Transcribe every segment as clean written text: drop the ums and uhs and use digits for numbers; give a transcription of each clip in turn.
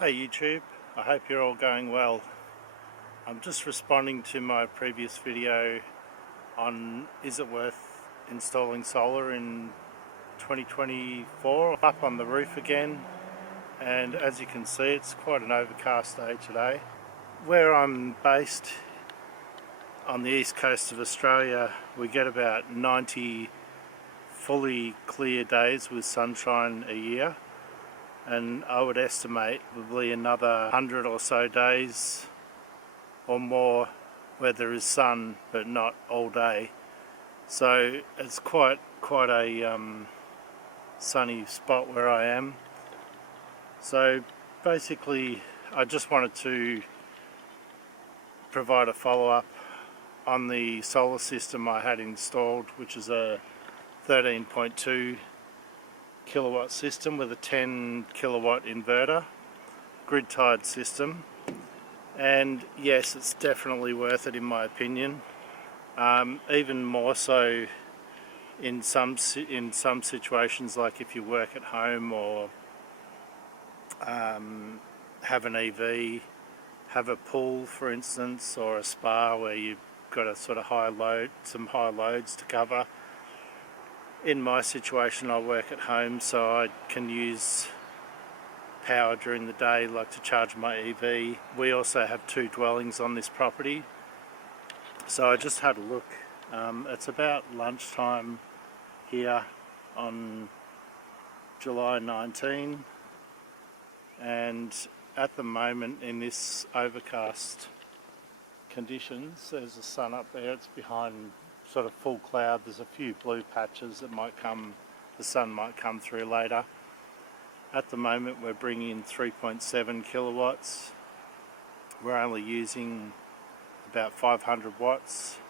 Hey YouTube, I hope you're all going well. I'm just responding to my previous video on is it worth installing solar in 2024. Up on the roof again, and as you can see it's quite an overcast day today. Where I'm based on the east coast of Australia, we get about 90 fully clear days with sunshine a year. And I would estimate probably another 100 or so days or more where there is sun but not all day. So it's quite a sunny spot where I am. So basically I just wanted to provide a follow-up on the solar system I had installed, which is a 13.2 kilowatt system with a 10 kilowatt inverter, grid tied system, and yes, it's definitely worth it in my opinion. Even more so in some situations, like if you work at home or have an EV, have a pool for instance, or a spa where you've got a sort of some high loads to cover. In my situation, I work at home, so I can use power during the day, like to charge my EV. We also have 2 dwellings on this property, so I just had a look. It's about lunchtime here on July 19, and at the moment in this overcast conditions, there's the sun up there. It's behind sort of full cloud. There's a few blue patches that the sun might come through later. At the moment we're bringing in 3.7 kilowatts. We're only using about 500 watts,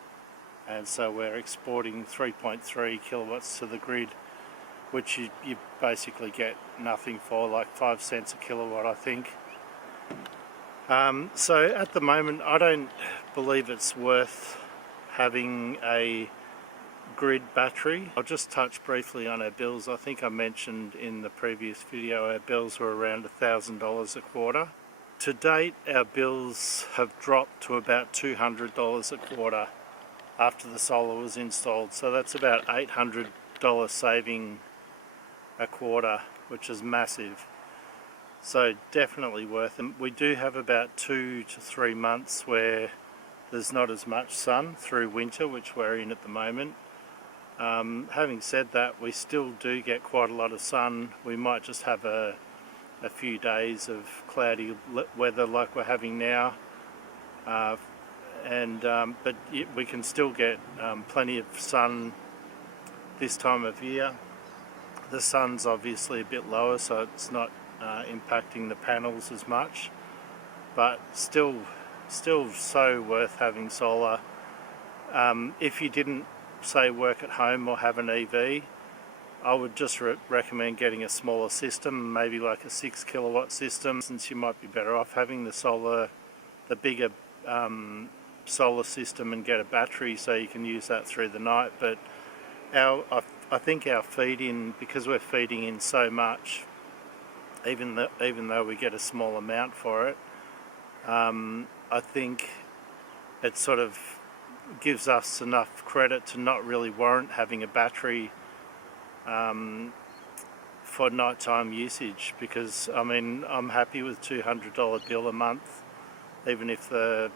and so we're exporting 3.3 kilowatts to the grid, which you basically get nothing for, like 5 cents a kilowatt I think. So at the moment I don't believe it's worth having a grid battery. I'll just touch briefly on our bills. I think I mentioned in the previous video our bills were around $1,000 a quarter. To date our bills have dropped to about $200 a quarter after the solar was installed, so that's about $800 saving a quarter, which is massive. So definitely worth them. We do have about 2 to 3 months where there's not as much sun through winter, which we're in at the moment. Having said that, we still do get quite a lot of sun. We might just have a few days of cloudy weather like we're having now, but we can still get plenty of sun this time of year. The sun's obviously a bit lower, so it's not impacting the panels as much, but still so worth having solar. If you didn't say work at home or have an EV, I would just recommend getting a smaller system, maybe like a 6 kilowatt system, since you might be better off having the bigger solar system and get a battery so you can use that through the night. But I think our feed-in, because we're feeding in so much, even though we get a small amount for it, I think it sort of gives us enough credit to not really warrant having a battery for nighttime usage, because I mean I'm happy with $200 bill a month, even if there's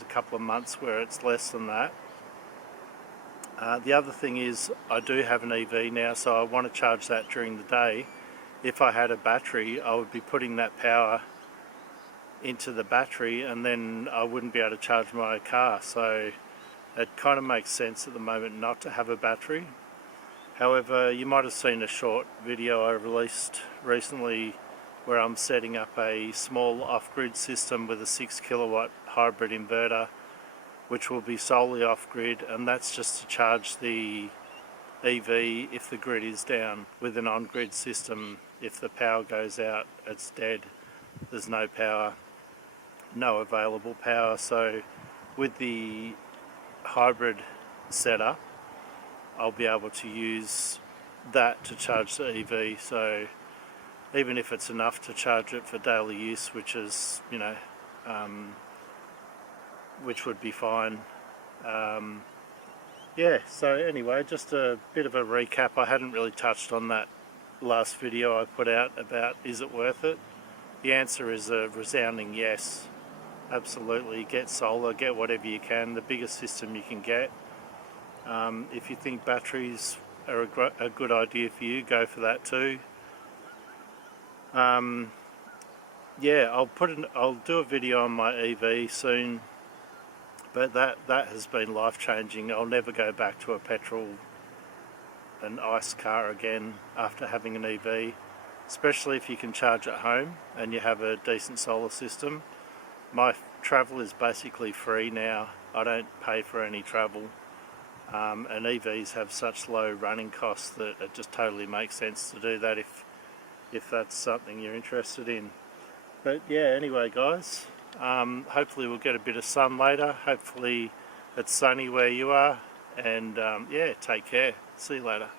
a couple of months where it's less than that. The other thing is I do have an EV now, so I want to charge that during the day. If I had a battery, I would be putting that power into the battery, and then I wouldn't be able to charge my car, so it kind of makes sense at the moment not to have a battery. However, you might have seen a short video I released recently where I'm setting up a small off-grid system with a 6 kilowatt hybrid inverter, which will be solely off-grid, and that's just to charge the EV if the grid is down. With an on-grid system, if the power goes out, it's dead. There's no power, no available power. So with the hybrid setup, I'll be able to use that to charge the EV. So even if it's enough to charge it for daily use, which is, which would be fine. Yeah, so anyway, just a bit of a recap. I hadn't really touched on that last video I put out about is it worth it. The answer is a resounding yes. Absolutely, get solar, get whatever you can, the biggest system you can get. If you think batteries are a good idea for you, go for that too. Yeah, I'll do a video on my EV soon, but that has been life-changing. I'll never go back to a petrol and ICE car again after having an EV, especially if you can charge at home and you have a decent solar system. My travel is basically free now. I don't pay for any travel, and EVs have such low running costs that it just totally makes sense to do that if that's something you're interested in. But yeah, anyway guys, hopefully we'll get a bit of sun later. Hopefully it's sunny where you are, and yeah, take care. See you later.